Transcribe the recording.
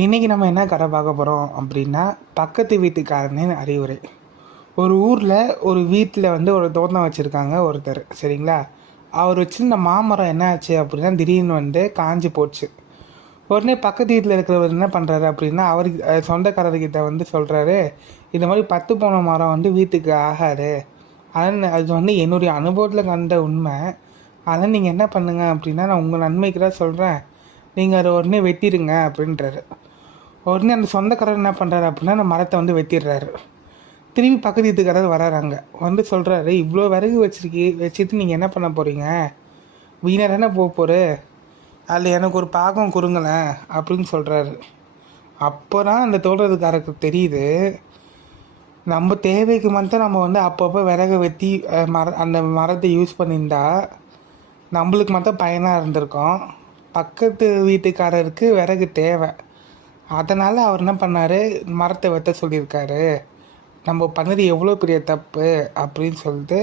இன்றைக்கி நம்ம என்ன கதை பார்க்க போகிறோம் அப்படின்னா, பக்கத்து வீட்டுக்காரனின் அறிவுரை. ஒரு ஊரில் ஒரு வீட்டில் வந்து ஒரு தோட்டம் வச்சுருக்காங்க ஒருத்தர், சரிங்களா? அவர் வச்சுருந்த மாமரம் என்ன ஆச்சு அப்படின்னா, திடீர்னு வந்து காஞ்சு போச்சு. உடனே பக்கத்து வீட்டில் இருக்கிறவர் என்ன பண்ணுறாரு அப்படின்னா, அவருக்கு சொந்தக்காரர்கிட்ட வந்து சொல்கிறாரு, இந்த மாதிரி பத்து போன மரம் வந்து வீட்டுக்கு ஆகாது. ஆனால் அது வந்து என்னுடைய அனுபவத்தில் கண்ட உண்மை. அதனால் நீங்கள் என்ன பண்ணுங்க அப்படின்னா, நான் உங்கள் நன்மைக்கு தான் சொல்கிறேன், நீங்கள் அதை உடனே வெட்டிடுங்க அப்படின்றாரு. உடனே அந்த சொந்தக்காரர் என்ன பண்ணுறாரு அப்படின்னா, அந்த மரத்தை வந்து வெட்டிடுறாரு. திரும்பி பக்கத்து வீட்டுக்காரர் வராங்க, வந்து சொல்கிறாரு, இவ்வளோ விறகு வச்சுட்டு நீங்கள் என்ன பண்ண போகிறீங்க? வீணாக தானே போகிற, அதில் எனக்கு ஒரு பாகம் கொடுங்களேன் அப்படின்னு சொல்கிறாரு. அப்போ தான் அந்த தோட்டத்துக்காரருக்கு தெரியுது, நம்ம தேவைக்கு மட்டும் நம்ம வந்து அப்பப்போ விறகு வெட்டி அந்த மரத்தை யூஸ் பண்ணியிருந்தா நம்மளுக்கு மட்டும் பயனாக இருந்திருக்கோம். பக்கத்து வீட்டுக்காரருக்கு விறகு தேவை. அதனால் அவர் என்ன பண்ணார், மரத்தை வெட்ட சொல்லியிருக்காரு. நம்ம பண்ணது எவ்வளோ பெரிய தப்பு அப்படின்னு சொல்லிட்டு